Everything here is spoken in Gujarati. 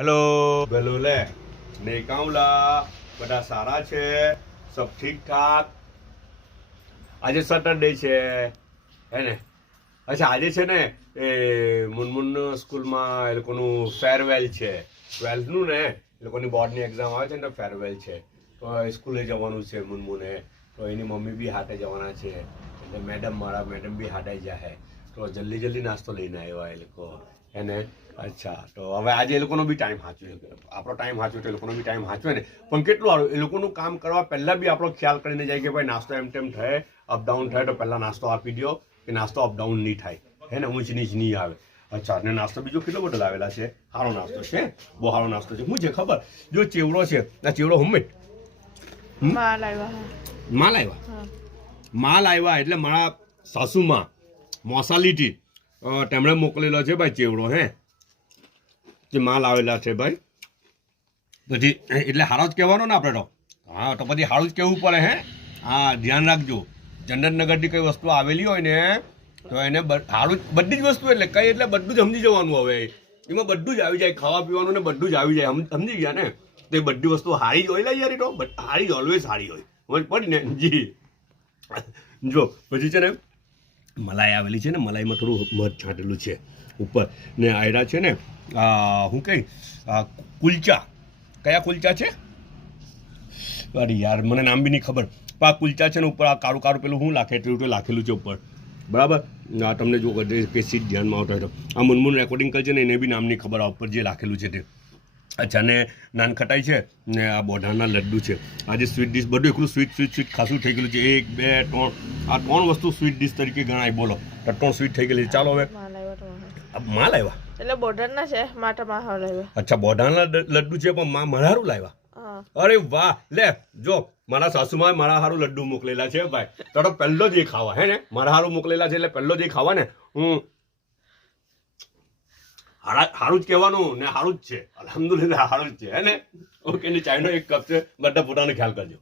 हेलो बेलो ले नेकाउला बड़ा सारा छे सब ठीक ठाक। आज सैटरडे छे है ने। अच्छा आज छे ने ए मुनमुन स्कूल में ए लोकोनु फेरवेल छे 12th नु ने ए लोकोनी बोर्ड ની एग्जाम આવે છે ને फेरवेल છે તો સ્કૂલે જવાનું છે મુનमुने તો એની મમ્મી બી હાથે જવાના છે એટલે મેડમ મારા મેડમ બી હાથે જાય તો જલ્દી જલ્દી નાસ્તો લઈને આવ્યા એ લોકો એને। अच्छा तो હવે આજે એ લોકોનો બી ટાઈમ હાચવે આપણો ટાઈમ હાચવે તો એ લોકોનો બી ટાઈમ હાચવે ને પણ કેટલું સારું એ લોકોનું કામ કરવા પહેલા બી આપણો ખ્યાલ કરીને જાય કે ભાઈ નાસ્તો એમ તેમ થાય અપડાઉન થાય તો પહેલા નાસ્તો આપી દો કે નાસ્તો અપડાઉન નહીં થાય હે ને ઊંચ નીચ નહીં આવે। अच्छा અને નાસ્તો બીજો કેટલો બધો લાવેલા છે સારો નાસ્તો છે બહુ સારો નાસ્તો છે। હું છે ખબર જો ચેવડો છે આ ચેવડો હમે માલ આવ્યા એટલે મારા સાસુમાં મોસાલીથી તેમણે મોકલેલો છે ભાઈ ચેવડો હે જે માલ આવેલા છે ભાઈ પછી એટલે હારો જ કહેવાનો ને આપણે તો હા તો પછી હારું જ કહેવું પડે હે। હા ધ્યાન રાખજો જનરનગરની કઈ વસ્તુ આવેલી હોય ને તો એને હારું બધી જ વસ્તુ એટલે કઈ એટલે બધું જ સમજી જવાનું હવે એમાં બધું જ આવી જાય ખાવા પીવાનું ને બધું જ આવી જાય સમજી ગયા ને તો એ બધી વસ્તુ હારી જ હોય લે યાર તો હારી જ ઓલવેઝ હારી હોય સમજ પડી ને જી। જો પછી છે ને મલાઈ આવેલી છે ને મલાઈમાં થોડું મધ છાંટેલું છે ઉપર ને આયરા છે ને હું કઈ કુલચા કયા કુલચા છે અરે યાર મને નામ બી નહીં ખબર પણ આ કુલચા છે ને ઉપર આ કાળું કાળું પેલું હું લાખે એટલું લાખેલું છે ઉપર બરાબર। આ તમને જો કે સીટ ધ્યાનમાં આવતો હોય તો આ મુનમુન રેકોર્ડિંગ કરે છે ને એને બી નામ નહીં ખબર આ ઉપર જે લાખેલું છે તે। अच्छा ने नान खटाई है ने आ बोढ़ाना लड्डू है आज स्वीट डिश बढ़ू एक स्वीट स्वीट स्वीट खासू थी गયું છે 1 2 3 આ ત્રણ વસ્તુ સ્વીટ ડિશ તરીકે ગણાય બોલો તો ત્રણ સ્વીટ થઈ ગયેલી। ચાલો હવે માલ આવ્યા એટલે બોર્ડરના છે માટા માં લાવ્યા। अच्छा બોઢાના લડ્ડુ છે પણ માં મરારું લાવ્યા। અરે વાહ લે જો મારા સાસુમાં મારા હારું લડ્ડુ મોકલેલા છે ભાઈ તો પહેલો જ એ ખાવા હે ને મારા હારું મોકલેલા છે એટલે પહેલો જ એ ખાવા ને હું હારું જ કહેવાનું ને હારું જ છે અલ્હમ્દુલિલ્લાહ હારું જ છે હે ને। ઓકે ને ચાયનો એક કપ છે બધા પોતાનો ખ્યાલ કરજો।